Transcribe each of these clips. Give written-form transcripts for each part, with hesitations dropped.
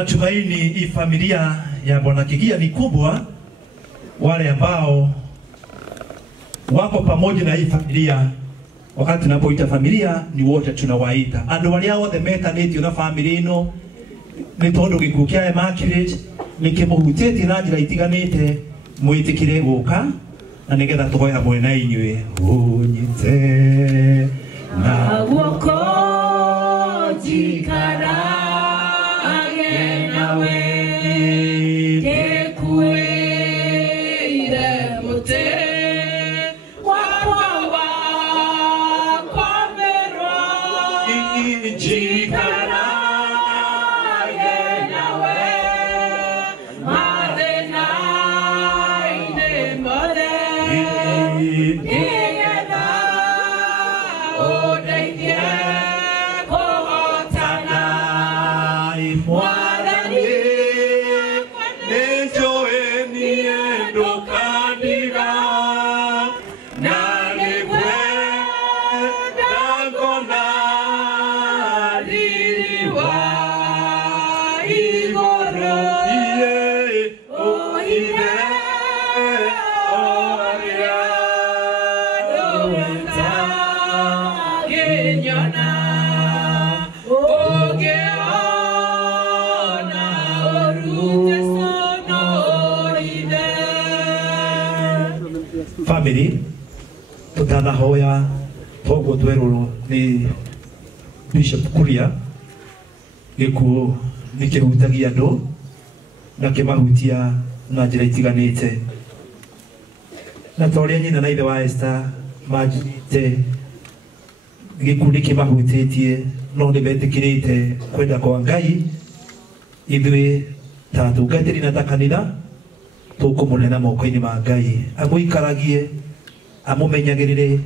natumaini hii familia ya Bwana Kigia ni kubwa. Wale ambao wako pamoja na hii familia, wakati tunapoita familia ni wote tunawaita andu waria othe metanitio na family ino ni tondu gikuo kia Emmaculate nikimuhutĩtie na njĩra itiganĩte mwĩtĩkĩre gũka na nĩgetha tũgoe hamwe na inyuĩ ũnyite na guoko jikarage nawe ndĩkuĩire mũtĩ wakwa kwa merwo jikarage nawe mathĩna-inĩ mothe nĩgetha ũndeithie kũhotana Mwathani nĩnjũĩ niĩ ndũkandiga na nĩngwenda ngona riri wa igũrũ ũhithe ũrĩa ndũtangĩnyona ũngĩona ũrute sonorire. Family, tutanahoya toguo twerũrwo nĩ Bishop Kuria gĩkuũ nĩkĩhutagia andũ na kĩmahutia na njĩra itiganĩte, na torĩa nyina na ithe wa Esther manjĩte gĩkuũ nĩkĩmahutĩtie no nĩmetĩkĩrĩte kwenda kwa Ngai. Ithuĩ ta atungatĩri na ta kanitha tũkũmũnena moko-inĩ ma Ngai amũikaragie, amũmenyagĩrĩre,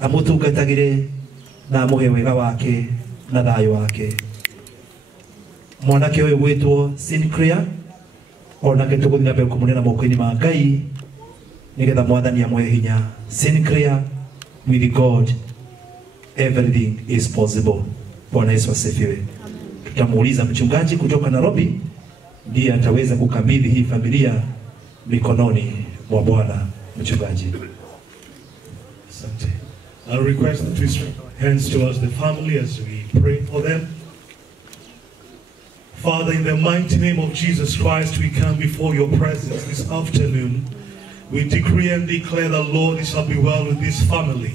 amũtungatagĩre na amũhe wega wake na thayũ wake. Mwanake ũyũ gwĩtwo Sinclair onake tũgũthiĩ na mbere kũmũnena moko-inĩ ma Ngai nĩgetha Mwathani amũhe hinya. Sinclair, with God everything is possible. Bwana Yesu asifiwe. Tutamuuliza mchungaji kutoka Nairobi ndiye ataweza kukabidhi hii familia mikononi mwa Bwana. Mchungaji. Asante. I'll request that we stretch our hands towards the family as we pray for them. Father, in the mighty name of Jesus Christ, we come before your presence this afternoon. We decree and declare the Lord, it shall be well with this family.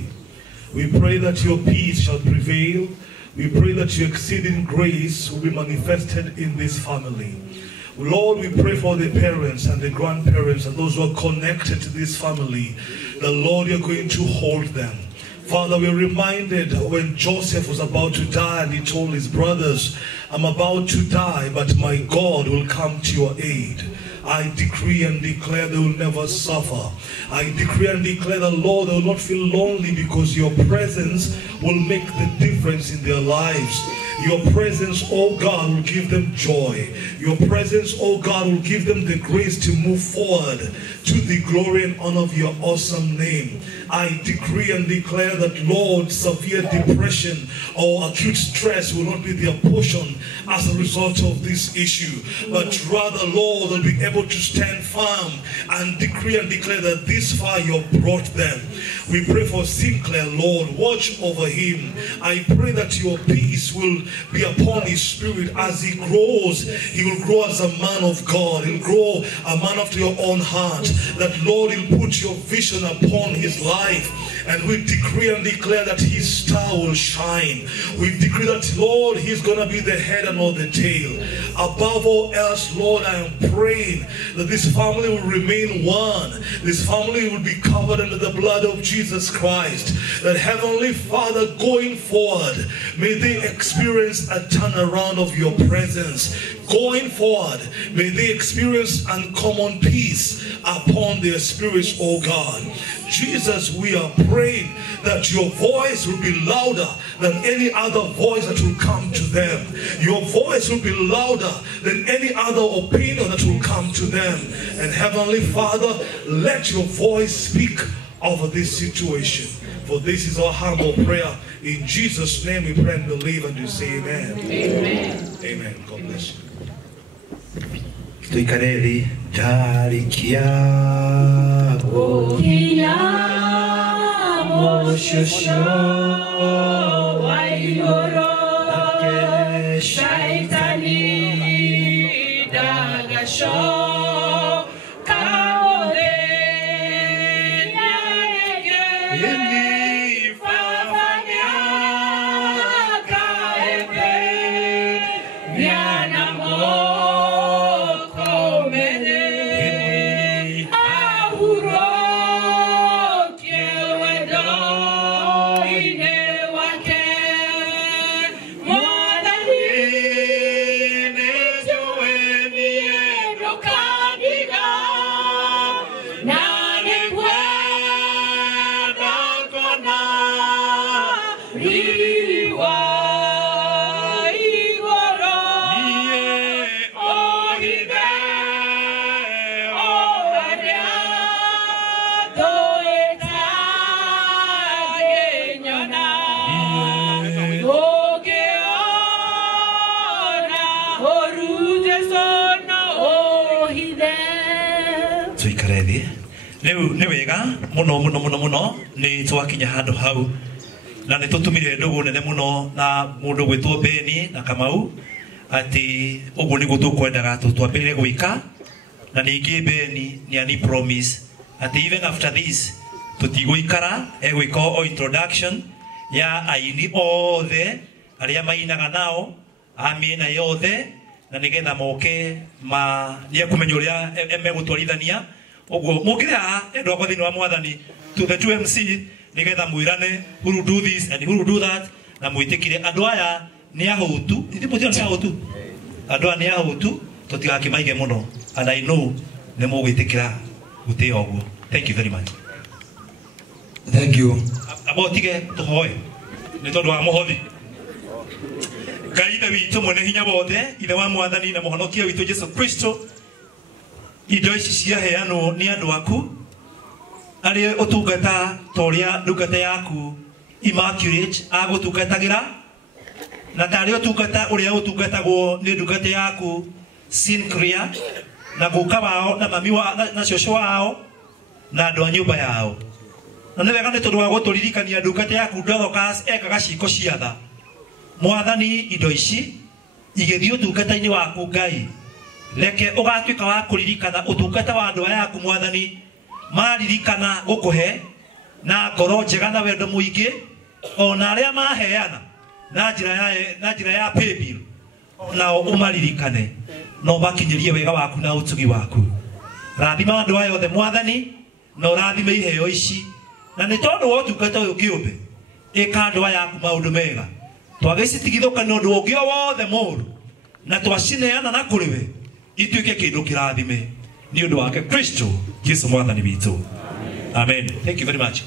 We pray that your peace shall prevail. We pray that your exceeding grace will be manifested in this family. Lord, we pray for the parents and the grandparents and those who are connected to this family. The Lord, you're going to hold them. Father, we're reminded when Joseph was about to die and he told his brothers, I'm about to die, but my God will come to your aid. I decree and declare they will never suffer. I decree and declare the Lord, they will not feel lonely because your presence will make the difference in their lives. Your presence, oh God, will give them joy. Your presence, oh God, will give them the grace to move forward to the glory and honor of your awesome name. I decree and declare that, Lord, severe depression or acute stress will not be their portion as a result of this issue, but rather, Lord, they'll be able to stand firm and decree and declare that this far you have brought them. We pray for Sinclair, Lord, watch over him. I pray that your peace will be upon his spirit as he grows. He will grow as a man of God. He'll grow a man after your own heart. That, Lord, you'll put your vision upon his life. And we decree and declare that his star will shine. We decree that, Lord, he's going to be the head and not the tail. Above all else, Lord, I am praying that this family will remain one. This family will be covered under the blood of Jesus Christ. That, Heavenly Father, going forward, may they experience a turnaround of your presence. Going forward, may they experience uncommon peace upon their spirits, oh God. Jesus, we are praying that your voice will be louder than any other voice that will come to them. Your voice will be louder than any other opinion that will come to them. And Heavenly Father, let your voice speak over this situation. For this is our humble prayer. In Jesus' name we pray and believe, and we say amen. Amen. Amen. God bless you. tuikareli tarikia Kigia moshosho waigoro shaitani dagasho kaode nyage fafanya kaebe nyana moko mene ahuro kiewendo ine wake mwadani nejueni edokadiga nane kwenda kona riwa igoro ohibe oharia toeta genyona ogeona orude sono ohide tuikarethi riu ni wega muno ni twakinya handu hau na ni tutumire ndugu nene muno na mundu gwitwo Beni na Kamau ati uguo niguo tukwendaga tutwambirire gwika na ningi Beni ni ani promise ati even after this tutigwikara egwika o introduction ya aini othe aria mainaga nao amiena yothe na nigetha moke ma nia kumenya uria megutwarithania uguo mukira endo akwa thini wa mwathani to the 2 MC nigetha mwirane who will do this and who will do that na mwitikire andu aya ni ahutu ndimutio ni ahutu andu aya ni ahutu tutigakimaige muno and I know ne mugwitikira gutia oguo. Thank you very much. Thank you. Abotige tuhoe ni tondu wa muhothi Ngai witu mwene hinya wothe ithe wa mwathani na muhonokia witu Yesu Kristo indo ici ciaheanwo ni andu aku ari utungata toria ndungata yaku Emmaculate agutungatagĩra na tari utungata uria utungatagwo ni ndungata yaku Sinclair na guka wao na mami wa na shosho wao na andu a nyumba yao na nĩ wega nĩ tondũ wa gũtũririkania ndungata yaku Dorcas ekaga ciiko ciatha mwathani indo ici igĩthiĩ ũtungata-inĩ waku Ngai reke ũgatuĩka wa kũririkana ũtungata wa andũ aya yaku mwathani maririkana gũkũhe na ngoro njega na wendo mũingĩ ona arĩa maheana na njĩra ya paybill nao ũmaririkane no makinyĩrie wega waku na ũtugi waku rathima andũ aya othe mwathani no rathime iheo ici na nĩ tondũ wa ũtungata ũyũ kĩũmbe ĩka andũ aya yaku maũndũ mega twagĩcitigithũka nĩ ũndũ ũngĩ wothe mũũru na twacineana na kũrĩ we ituĩke kĩndũ kĩrathime nĩ ũndũ wake Kristo Yesu mwathani witũ. Amen. Thank you very much.